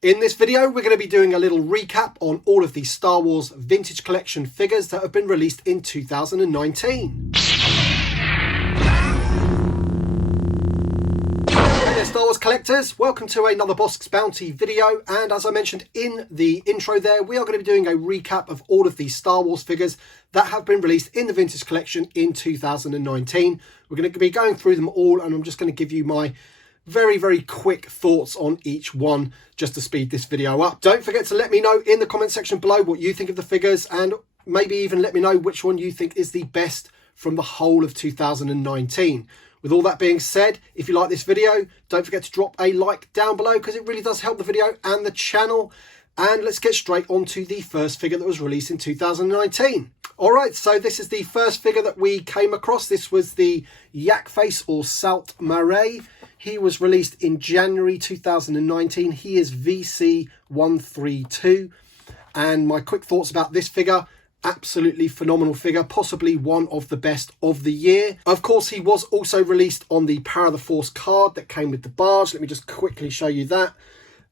In this video, we're going to be doing a little recap on all of the Star Wars Vintage Collection figures that have been released in 2019. Hey there, Star Wars collectors, welcome to another Bosk's Bounty video, and as I mentioned in the intro there, we are going to be doing a recap of all of the Star Wars figures that have been released in the Vintage Collection in 2019. We're going to be going through them all, and I'm just going to give you my very quick thoughts on each one just to speed this video up. Don't forget to let me know in the comment section below what you think of the figures, and maybe even let me know which one you think is the best from the whole of 2019. With all that being said, if you like this video, don't forget to drop a like down below because it really does help the video and the channel. And let's get straight on to the first figure that was released in 2019. Alright, so this is the first figure that we came across. This was the Yak Face, or Saelt Marae. He was released in January 2019. He is VC132. And my quick thoughts about this figure: absolutely phenomenal figure, possibly one of the best of the year. Of course, he was also released on the Power of the Force card that came with the barge. Let me just quickly show you that.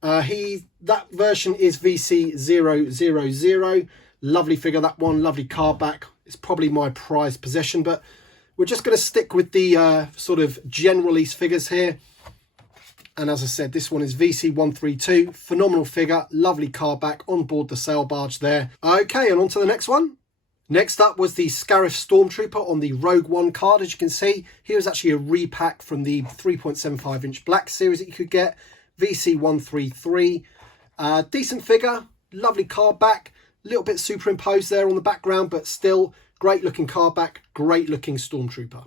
That version is VC000. Lovely figure, that one. Lovely card back. It's probably my prized possession, but we're just going to stick with the sort of gen release figures here. And as I said, this one is VC132. Phenomenal figure. Lovely card back on board the sail barge there. Okay, and on to the next one. Next up was the Skiff Stormtrooper on the Rogue One card. As you can see, he was actually a repack from the 3.75 inch black series that you could get. VC133. Decent figure. Lovely card back. A little bit superimposed there on the background, but still great looking card back. Great looking Stormtrooper.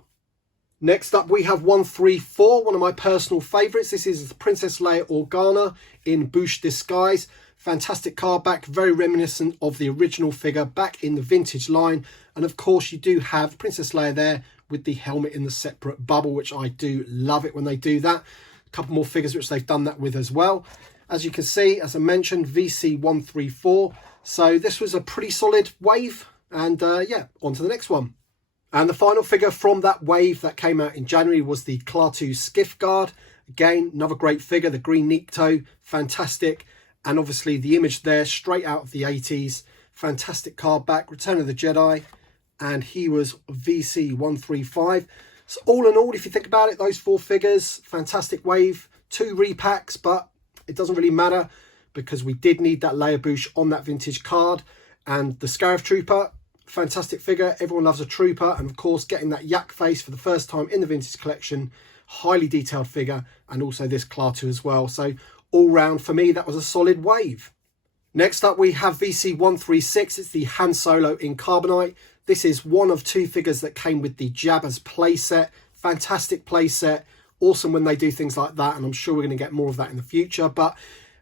Next up, we have 134, one of my personal favourites. This is Princess Leia Organa in Bouche disguise. Fantastic card back, very reminiscent of the original figure back in the vintage line. And of course, you do have Princess Leia there with the helmet in the separate bubble, which I do love it when they do that. A couple more figures which they've done that with as well. As you can see, as I mentioned, VC134. So this was a pretty solid wave. And yeah, on to the next one. And the final figure from that wave that came out in January was the Klaatu Skiff Guard. Again, another great figure, the green Nikto, fantastic. And obviously the image there, straight out of the 80s. Fantastic card back, Return of the Jedi. And he was VC135. So all in all, if you think about it, those four figures, fantastic wave. Two repacks, but it doesn't really matter because we did need that Leia Bouche on that vintage card. And the Scarif Trooper, fantastic figure. Everyone loves a trooper. And of course, getting that Yak Face for the first time in the Vintage Collection. Highly detailed figure. And also this Klaatu as well. So all round, for me, that was a solid wave. Next up, we have VC136. It's the Han Solo in Carbonite. This is one of two figures that came with the Jabba's playset. Fantastic playset. Awesome when they do things like that. And I'm sure we're going to get more of that in the future. But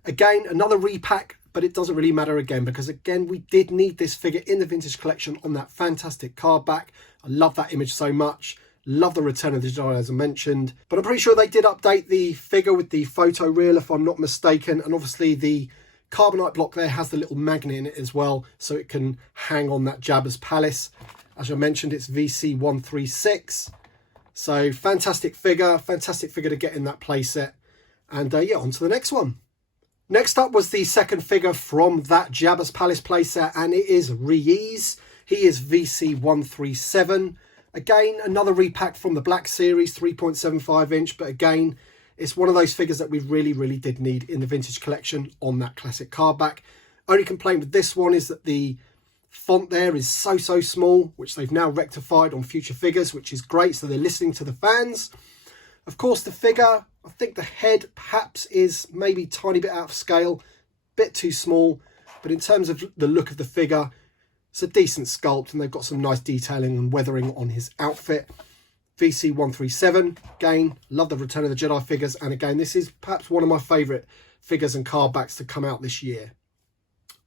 again, another repack. But it doesn't really matter again, because again, we did need this figure in the Vintage Collection on that fantastic card back. I love that image so much. Love the Return of the Jedi, as I mentioned. But I'm pretty sure they did update the figure with the photo reel, if I'm not mistaken. And obviously the Carbonite block there has the little magnet in it as well, so it can hang on that Jabba's palace. As I mentioned, it's VC136. So fantastic figure to get in that playset. And yeah, on to the next one. Next up was the second figure from that Jabba's Palace playset, and it is Reese. He is VC137. Again, another repack from the Black Series, 3.75 inch, but again, it's one of those figures that we really did need in the Vintage Collection on that classic card back. Only complaint with this one is that the font there is so small, which they've now rectified on future figures, which is great, so they're listening to the fans. Of course, the figure, I think the head perhaps is maybe a tiny bit out of scale, bit too small. But in terms of the look of the figure, it's a decent sculpt, and they've got some nice detailing and weathering on his outfit. VC137, again, love the Return of the Jedi figures. And again, this is perhaps one of my favourite figures and card backs to come out this year.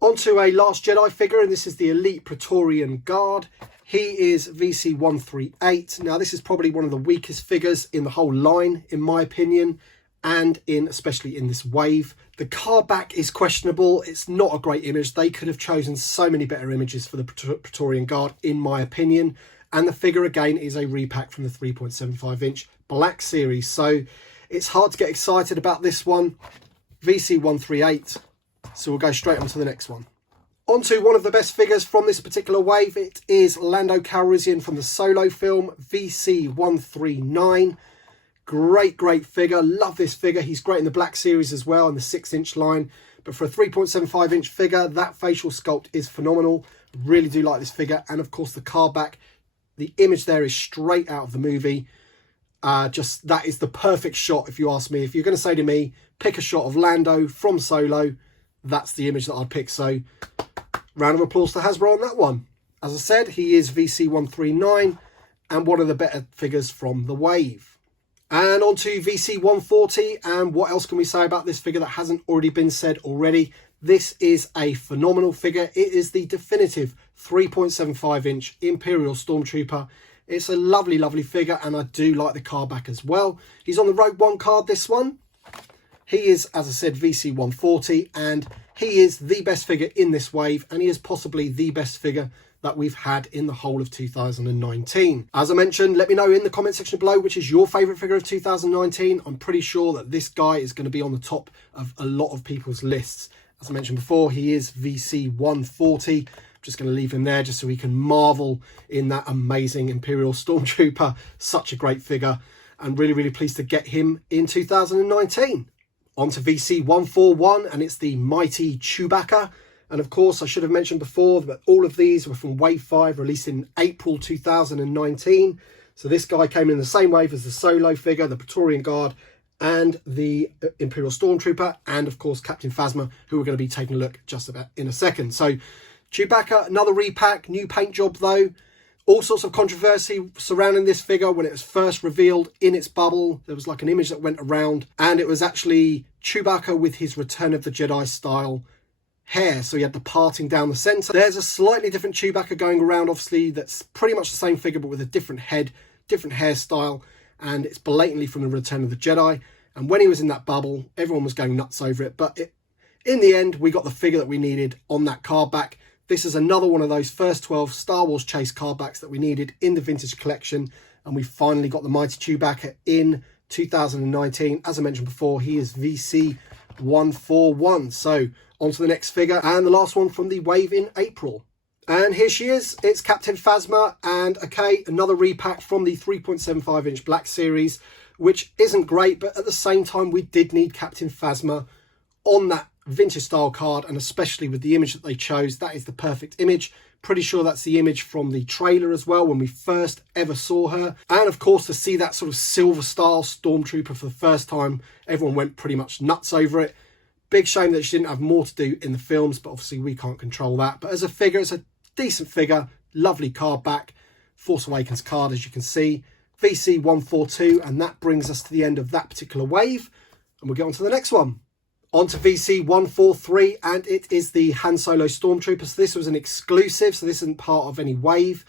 On to a Last Jedi figure, and this is the Elite Praetorian Guard. He is VC138. Now, this is probably one of the weakest figures in the whole line, in my opinion, and especially in this wave. The card back is questionable. It's not a great image. They could have chosen so many better images for the Praetorian Guard, in my opinion. And the figure, again, is a repack from the 3.75 inch Black Series. So it's hard to get excited about this one. VC138. So we'll go straight on to the next one. On to one of the best figures from this particular wave. It is Lando Calrissian from the Solo film, VC139. Great figure. Love this figure. He's great in the Black Series as well, in the 6-inch line. But for a 3.75-inch figure, that facial sculpt is phenomenal. Really do like this figure. And of course, the card back, the image there is straight out of the movie. Just that is the perfect shot, if you ask me. If you're going to say to me, pick a shot of Lando from Solo, that's the image that I'd pick. So round of applause to Hasbro on that one. As I said, he is VC139 and one of the better figures from the wave. And on to VC140, and what else can we say about this figure that hasn't already been said already? This is a phenomenal figure. It is the definitive 3.75-inch Imperial Stormtrooper. It's a lovely figure, and I do like the card back as well. He's on the Rogue One card, this one. He is, as I said, VC140, and he is the best figure in this wave, and he is possibly the best figure that we've had in the whole of 2019. As I mentioned, let me know in the comment section below which is your favourite figure of 2019. I'm pretty sure that this guy is going to be on the top of a lot of people's lists. As I mentioned before, he is VC140. I'm just going to leave him there just so we can marvel in that amazing Imperial Stormtrooper. Such a great figure, and really pleased to get him in 2019. On to VC141, and it's the mighty Chewbacca. And of course, I should have mentioned before that all of these were from Wave 5, released in April 2019. So this guy came in the same wave as the Solo figure, the Praetorian Guard, and the Imperial Stormtrooper, and of course Captain Phasma, who we're going to be taking a look just about in a second. So Chewbacca, another repack, new paint job though. All sorts of controversy surrounding this figure when it was first revealed in its bubble. There was like an image that went around, and it was actually Chewbacca with his Return of the Jedi style hair. So he had the parting down the centre. There's a slightly different Chewbacca going around, obviously, that's pretty much the same figure but with a different head, different hairstyle, and it's blatantly from the Return of the Jedi. And when he was in that bubble, everyone was going nuts over it, but in the end, we got the figure that we needed on that card back. This is another one of those first 12 Star Wars Chase card backs that we needed in the Vintage Collection, and we finally got the mighty Chewbacca in 2019. As I mentioned before, he is VC141. So on to the next figure, and the last one from the wave in April. And here she is. It's Captain Phasma, and okay, another repack from the 3.75-inch Black Series, which isn't great, but at the same time, we did need Captain Phasma on that vintage style card, and especially with the image that they chose, that is the perfect image. Pretty sure that's the image from the trailer as well when we first ever saw her. And of course, to see that sort of silver style Stormtrooper for the first time, everyone went pretty much nuts over it. Big shame that she didn't have more to do in the films, but obviously we can't control that. But as a figure, it's a decent figure, lovely card back, Force Awakens card, as you can see, VC142, and that brings us to the end of that particular wave, and we'll get on to the next one. On to VC143, and it is the Han Solo Stormtrooper. So this was an exclusive, so this isn't part of any wave.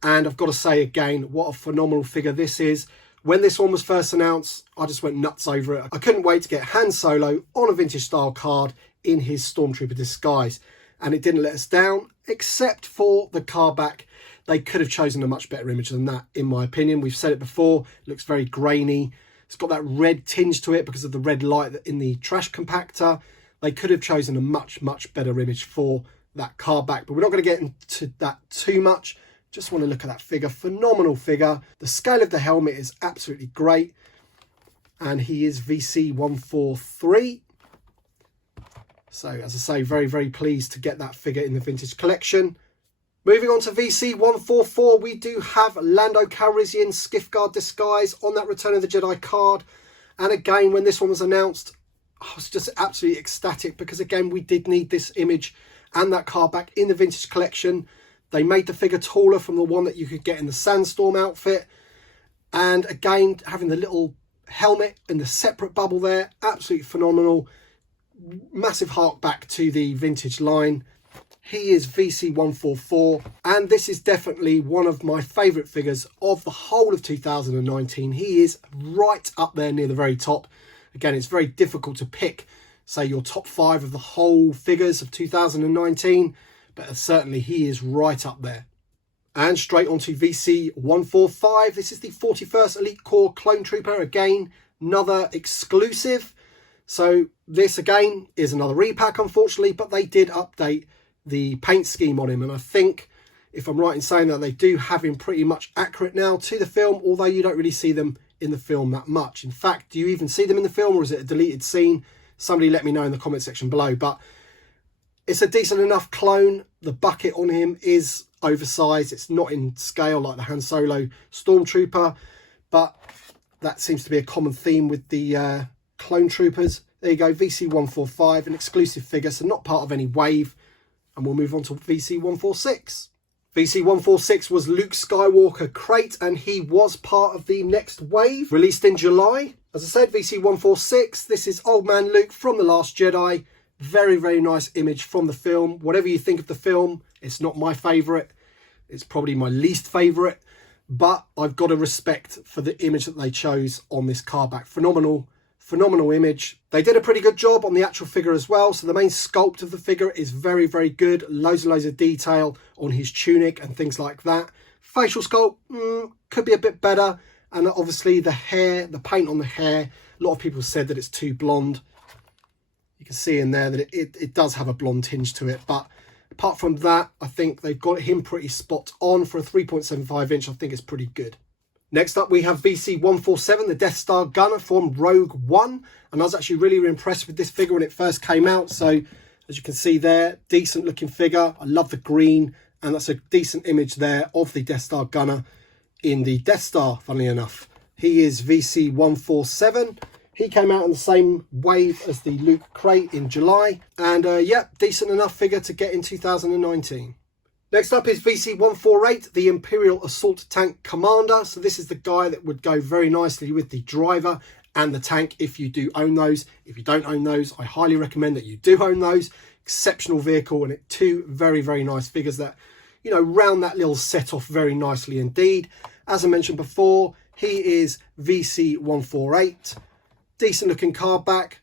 And I've got to say again, what a phenomenal figure this is. When this one was first announced, I just went nuts over it. I couldn't wait to get Han Solo on a vintage style card in his Stormtrooper disguise. And it didn't let us down, except for the card back. They could have chosen a much better image than that, in my opinion. We've said it before, it looks very grainy. It's got that red tinge to it because of the red light in the trash compactor. They could have chosen a much better image for that card back, but we're not going to get into that too much. Just want to look at that figure. Phenomenal figure. The scale of the helmet is absolutely great, and he is VC143. So as I say, very pleased to get that figure in the Vintage Collection. Moving on to VC144, we do have Lando Calrissian Skiff Guard disguise on that Return of the Jedi card. And again, when this one was announced, I was just absolutely ecstatic because again, we did need this image and that card back in the Vintage Collection. They made the figure taller from the one that you could get in the Sandstorm outfit. And again, having the little helmet and the separate bubble there, absolutely phenomenal. Massive hark back to the vintage line. He is VC144, and this is definitely one of my favourite figures of the whole of 2019. He is right up there near the very top. Again, it's very difficult to pick, say, your top 5 of the whole figures of 2019, but certainly he is right up there. And straight on to VC145. This is the 41st Elite Corps Clone Trooper. Again, another exclusive. So this again is another repack, unfortunately, but they did update the paint scheme on him, and I think, if I'm right in saying that, they do have him pretty much accurate now to the film, although you don't really see them in the film that much. In fact, do you even see them in the film, or is it a deleted scene? Somebody let me know in the comment section below. But it's a decent enough clone. The bucket on him is oversized. It's not in scale like the Han Solo Stormtrooper, but that seems to be a common theme with the clone troopers. There you go, VC145, an exclusive figure, so not part of any wave. And we'll move on to VC146. VC146 was Luke Skywalker crate, and he was part of the next wave, released in July. As I said, VC146, this is Old Man Luke from The Last Jedi. Very, very nice image from the film. Whatever you think of the film, it's not my favourite. It's probably my least favourite, but I've got a respect for the image that they chose on this card back. Phenomenal image. They did a pretty good job on the actual figure as well. So the main sculpt of the figure is very, very good. Loads and loads of detail on his tunic and things like that. Facial sculpt could be a bit better. And obviously the hair, the paint on the hair, a lot of people said that it's too blonde. You can see in there that it does have a blonde tinge to it. But apart from that, I think they've got him pretty spot on. For a 3.75 inch, I think it's pretty good. Next up, we have VC147, the Death Star gunner from Rogue One. And I was actually really impressed with this figure when it first came out. So, as you can see there, decent looking figure. I love the green. And that's a decent image there of the Death Star gunner in the Death Star, funnily enough. He is VC147. He came out in the same wave as the Luke crate in July. And yeah, decent enough figure to get in 2019. Next up is VC148, the Imperial Assault Tank Commander. So this is the guy that would go very nicely with the driver and the tank if you do own those. If you don't own those, I highly recommend that you do own those. Exceptional vehicle, and two very, very nice figures that, you know, round that little set off very nicely indeed. As I mentioned before, he is VC148. Decent looking card back.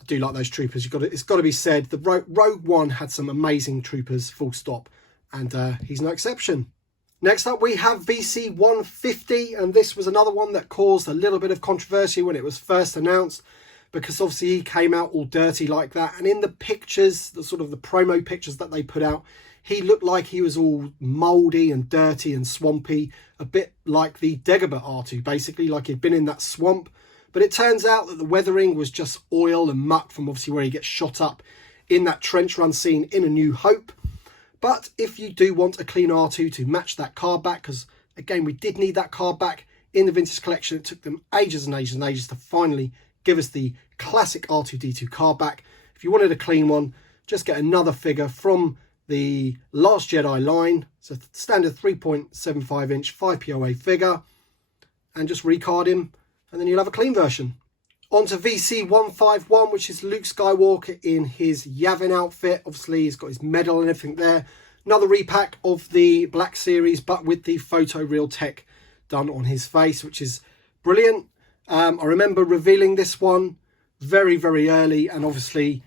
I do like those troopers. It's got to be said, the Rogue One had some amazing troopers, full stop. And he's no exception. Next up, we have VC150, and this was another one that caused a little bit of controversy when it was first announced, because obviously he came out all dirty like that. And in the pictures, the sort of the promo pictures that they put out, he looked like he was all mouldy and dirty and swampy, a bit like the Dagobah R2, basically, like he'd been in that swamp. But it turns out that the weathering was just oil and muck from obviously where he gets shot up in that trench run scene in A New Hope. But if you do want a clean R2 to match that card back, because again, we did need that card back in the Vintage Collection. It took them ages and ages and ages to finally give us the classic R2-D2 card back. If you wanted a clean one, just get another figure from the Last Jedi line. It's a standard 3.75 inch 5POA figure, and just recard him, and then you'll have a clean version. On to VC151, which is Luke Skywalker in his Yavin outfit. Obviously, he's got his medal and everything there. Another repack of the Black Series, but with the photoreal tech done on his face, which is brilliant. I remember revealing this one very, very early, and obviously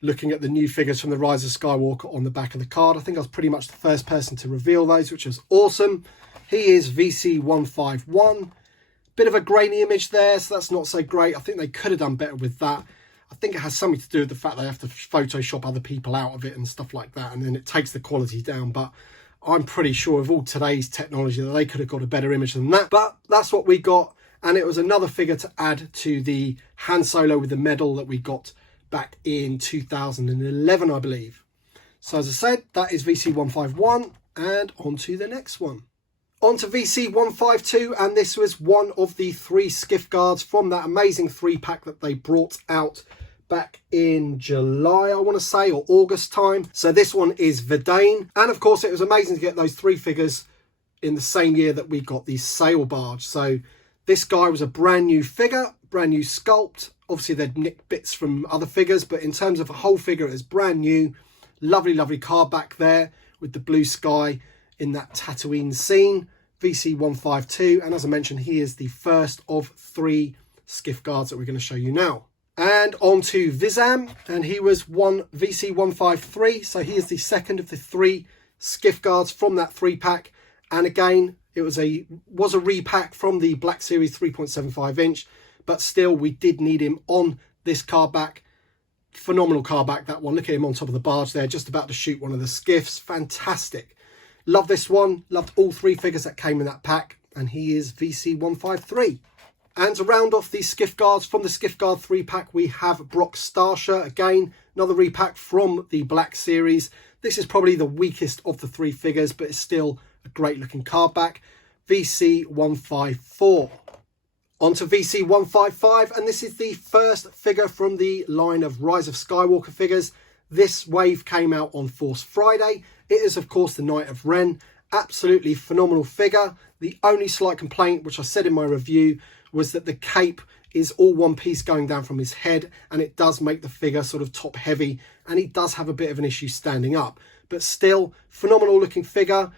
looking at the new figures from the Rise of Skywalker on the back of the card. I think I was pretty much the first person to reveal those, which was awesome. He is VC151. Bit of a grainy image there, so that's not so great. I think they could have done better with that. I think it has something to do with the fact they have to Photoshop other people out of it and stuff like that, and then it takes the quality down. But I'm pretty sure with all today's technology that they could have got a better image than that. But that's what we got, and it was another figure to add to the Han Solo with the medal that we got back in 2011, I believe. So as I said, that is VC151, and on to the next one. On to VC152, and this was one of the 3 Skiff guards from that amazing 3-pack that they brought out back in July, I want to say, or August time. So this one is Verdane, and of course it was amazing to get those 3 figures in the same year that we got the sail barge. So this guy was a brand new figure, brand new sculpt. Obviously they'd nicked bits from other figures, but in terms of a whole figure, it was brand new. Lovely, lovely card back there with the blue sky in that Tatooine scene. VC152, and as I mentioned, he is the first of 3 Skiff guards that we're going to show you now. And on to Vizam, and he was VC153, so he is the second of the 3 Skiff guards from that 3-pack. And again, it was a repack from the Black Series 3.75 inch, but still we did need him on this card back. Phenomenal card back, that one. Look at him on top of the barge there, just about to shoot one of the skiffs. Fantastic. Love this one. Loved all 3 figures that came in that pack, and he is VC153. And to round off these Skiff Guards, from the Skiff Guard 3 pack, we have Brock Starsha. Again, another repack from the Black Series. This is probably the weakest of the 3 figures, but it's still a great looking card back. VC154. On to VC155, and this is the first figure from the line of Rise of Skywalker figures. This wave came out on Force Friday. It is, of course, the Knight of Ren. Absolutely phenomenal figure. The only slight complaint, which I said in my review, was that the cape is all one piece going down from his head, and it does make the figure sort of top heavy, and he does have a bit of an issue standing up. But still, phenomenal looking figure.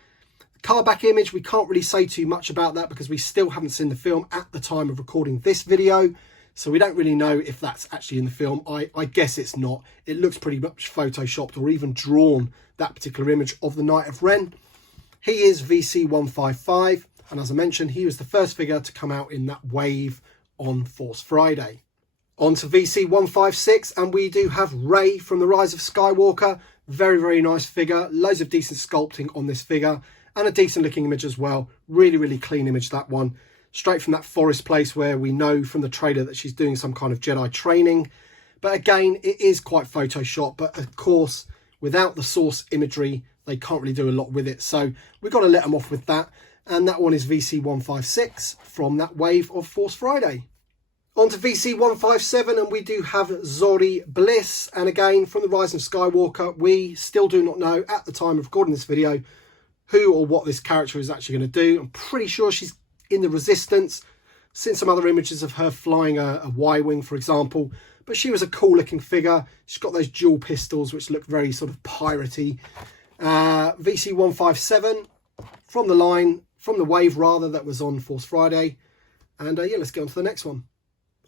Card back image, we can't really say too much about that because we still haven't seen the film at the time of recording this video, so we don't really know if that's actually in the film. I guess it's not. It looks pretty much photoshopped or even drawn, that particular image of the Knight of Ren. He is VC155, and as I mentioned, he was the first figure to come out in that wave on Force Friday. On to VC156, and we do have Rey from the Rise of Skywalker. Very, very nice figure. Loads of decent sculpting on this figure, and a decent looking image as well. Really, really clean image, that one. Straight from that forest place where we know from the trailer that she's doing some kind of Jedi training. But again, it is quite Photoshop. But of course, without the source imagery, they can't really do a lot with it. So we've got to let them off with that. And that one is VC156 from that wave of Force Friday. On to VC157, and we do have Zorii Bliss. And again, from the Rise of Skywalker, we still do not know at the time of recording this video who or what this character is actually going to do. I'm pretty sure she's in the Resistance. Seen some other images of her flying a Y-Wing, for example. But she was a cool looking figure. She's got those dual pistols, which look very sort of piratey. VC157 from the line, from the wave rather, that was on Force Friday. And yeah, let's get on to the next one.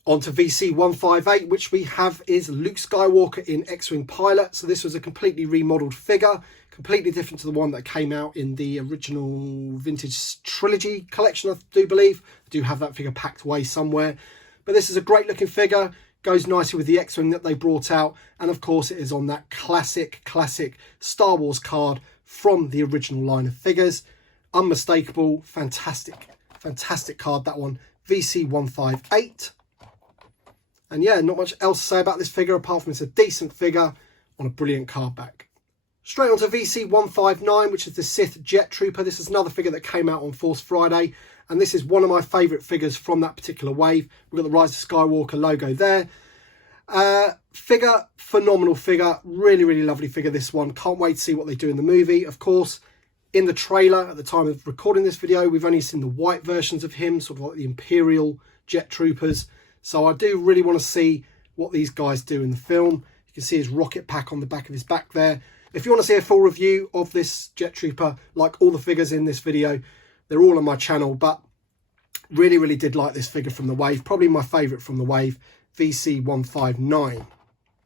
On to VC158, which we have is Luke Skywalker in X-Wing Pilot. So this was a completely remodeled figure, completely different to the one that came out in the original Vintage Trilogy collection, I do believe. I do have that figure packed away somewhere. But this is a great looking figure, goes nicely with the X-Wing that they brought out. And of course, it is on that classic Star Wars card from the original line of figures. Unmistakable, fantastic card, that one. VC158. And yeah, not much else to say about this figure apart from it's a decent figure on a brilliant card back. Straight on to VC159, which is the Sith Jet Trooper. This is another figure that came out on Force Friday, and this is one of my favourite figures from that particular wave. We've got the Rise of Skywalker logo there. Figure, phenomenal figure, really lovely figure, this one. Can't wait to see what they do in the movie. Of course, in the trailer at the time of recording this video, we've only seen the white versions of him, sort of like the Imperial Jet Troopers. So I do really want to see what these guys do in the film. You can see his rocket pack on the back of his back there. If you want to see a full review of this Jet Trooper, like all the figures in this video, they're all on my channel. But really did like this figure from the wave. Probably my favourite from the wave, VC159.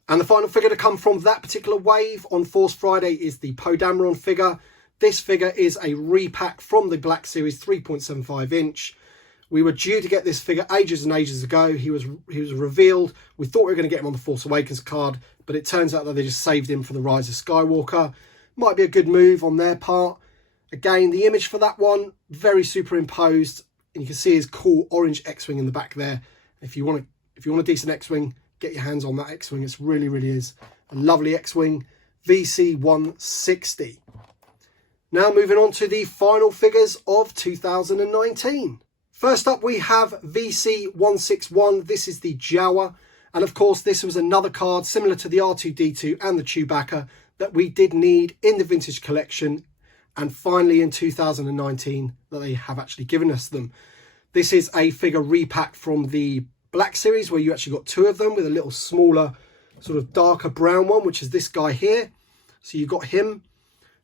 And the final figure to come from that particular wave on Force Friday is the Poe Dameron figure. This figure is a repack from the Black Series 3.75 inch. We were due to get this figure ages and ages ago. He was revealed. We thought we were going to get him on the Force Awakens card, but it turns out that they just saved him for the Rise of Skywalker. Might be a good move on their part. Again, the image for that one, very superimposed, and you can see his cool orange X-Wing in the back there. If you want a decent X-Wing, get your hands on that X-Wing. It really is a lovely X-Wing. VC160. Now moving on to the final figures of 2019. First up, we have VC161. This is the Jawa. And of course, this was another card similar to the R2-D2 and the Chewbacca that we did need in the Vintage Collection. And finally in 2019 that they have actually given us them. This is a figure repack from the Black Series where you actually got 2 of them with a little smaller, sort of darker brown one, which is this guy here. So you got him.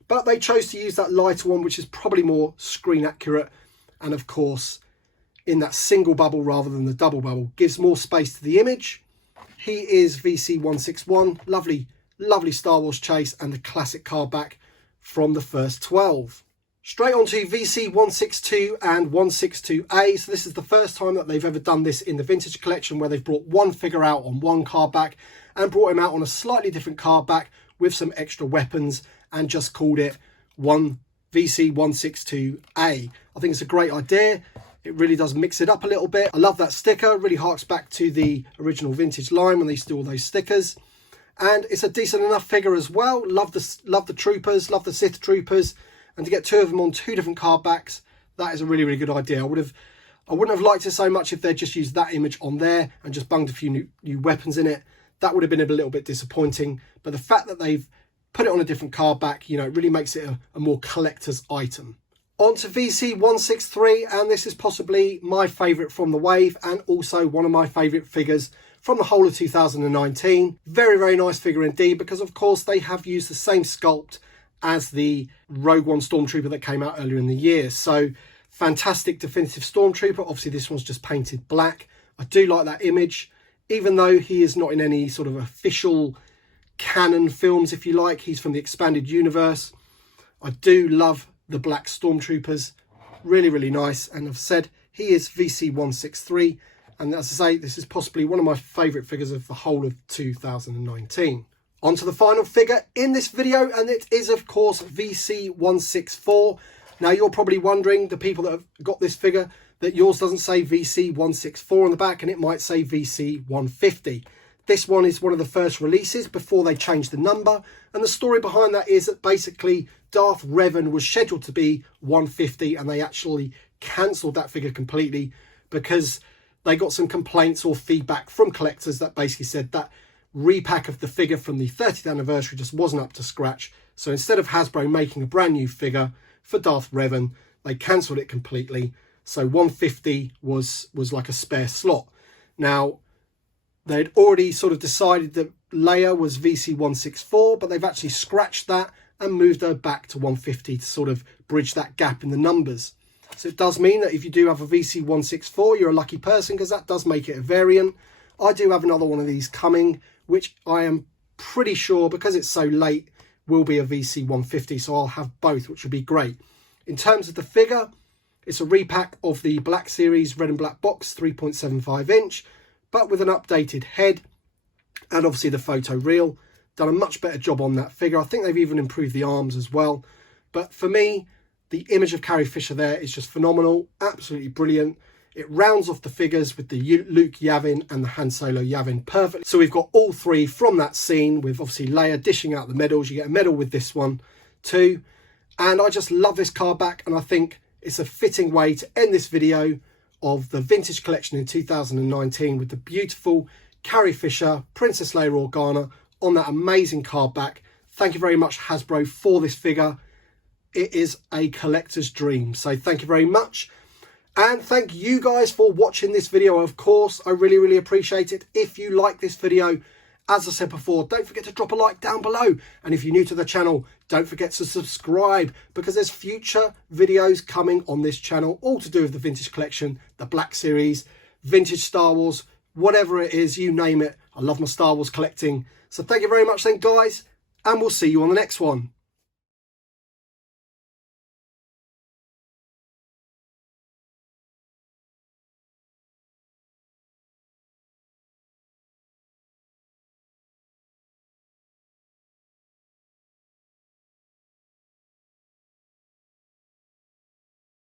But they chose to use that lighter one, which is probably more screen accurate. And of course, in that single bubble rather than the double bubble, gives more space to the image. He is VC161, lovely Star Wars chase and the classic card back from the first 12. Straight on to VC 162 and 162A. So this is the first time that they've ever done this in the Vintage Collection, where they've brought one figure out on one card back and brought him out on a slightly different card back with some extra weapons and just called it VC 162A. I think it's a great idea. It really does mix it up a little bit. I love that sticker. It really harks back to the original vintage line when they used to do all those stickers. And it's a decent enough figure as well. Love the troopers, love the Sith troopers. And to get two of them on two different card backs, that is a really, really good idea. I wouldn't have liked it so much if they'd just used that image on there and just bunged a few new weapons in it. That would have been a little bit disappointing. But the fact that they've put it on a different card back, you know, it really makes it a more collector's item. On to VC 163, and this is possibly my favourite from the wave and also one of my favourite figures from the whole of 2019. Very, very nice figure indeed, because of course they have used the same sculpt as the Rogue One Stormtrooper that came out earlier in the year. So fantastic definitive Stormtrooper. Obviously this one's just painted black. I do like that image, even though he is not in any sort of official canon films, if you like. He's from the expanded universe. I do love the black Stormtroopers. Really, really nice. And I've said he is VC 163. And as I say, this is possibly one of my favourite figures of the whole of 2019. On to the final figure in this video, and it is, of course, VC 164. Now, you're probably wondering, the people that have got this figure, that yours doesn't say VC 164 on the back, and it might say VC 150. This one is one of the first releases before they changed the number, and the story behind that is that basically Darth Revan was scheduled to be 150, and they actually cancelled that figure completely because they got some complaints or feedback from collectors that basically said that repack of the figure from the 30th anniversary just wasn't up to scratch. So instead of Hasbro making a brand new figure for Darth Revan, they cancelled it completely. So 150 was like a spare slot. Now, they'd already sort of decided that Leia was VC 164, but they've actually scratched that and moved her back to 150 to sort of bridge that gap in the numbers. So it does mean that if you do have a VC 164, you're a lucky person, because that does make it a variant. I do have another one of these coming, which I am pretty sure, because it's so late, will be a VC 150. So I'll have both, which would be great. In terms of the figure, it's a repack of the Black Series red and black box, 3.75 inch, but with an updated head and obviously the photo reel. Done a much better job on that figure. I think they've even improved the arms as well. But for me, the image of Carrie Fisher there is just phenomenal. Absolutely brilliant. It rounds off the figures with the Luke Yavin and the Han Solo Yavin perfectly. So we've got all three from that scene, with obviously Leia dishing out the medals. You get a medal with this one too. And I just love this card back, and I think it's a fitting way to end this video of the Vintage Collection in 2019 with the beautiful Carrie Fisher, Princess Leia Organa on that amazing card back. Thank you very much, Hasbro, for this figure. It is a collector's dream. So thank you very much. And thank you guys for watching this video, of course. I really, really appreciate it. If you like this video, as I said before, don't forget to drop a like down below. And if you're new to the channel, don't forget to subscribe, because there's future videos coming on this channel, all to do with the Vintage Collection, the Black Series, vintage Star Wars, whatever it is, you name it. I love my Star Wars collecting. So thank you very much then, guys, and we'll see you on the next one.